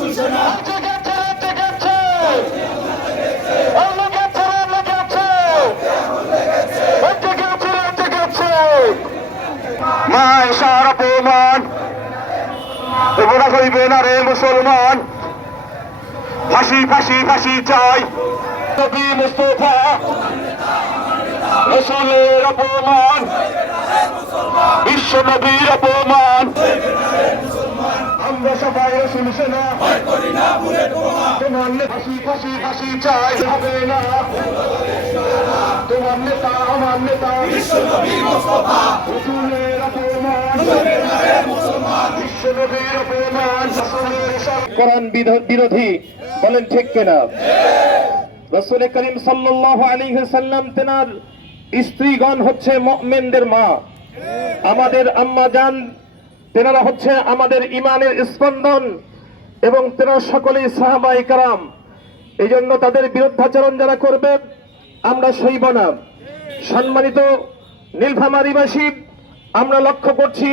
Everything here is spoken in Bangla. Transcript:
সূচনা। মায় সারা প্রমাণ তোমরা হইবে না রে মুসলমান। ফাঁসি ফাঁসি ফাঁসি চাই। নবী মুস্তফা রসুলের অপমান। বিশ্ব নবীর অপমান। আমরা সবাই রসুল সেনা তোমার নেতা ফাঁসি ফাঁসি ফাঁসি চাই হবে না। তোমার নেতা আমার নেতা। রসুলের অপমান। বিশ্ব নবীর অপমান। কোরআন বিরোধী বলেন ঠিক কিনা? রসুল করিম সাল্লাল্লাহু আলাইহি সাল্লাম তেনার স্ত্রীগণ হচ্ছে মুমিনদের মা। আমাদের আম্মা জান তেনারা হচ্ছে আমাদের ইমানের স্পন্দন এবং তেনারা সকলেই সাহাবাই কারাম। এই জন্য তাদের বিরুদ্ধাচরণ যারা করবে, আমরা সইব না। সম্মানিত নীলফামারিবাসী, আমরা লক্ষ্য করছি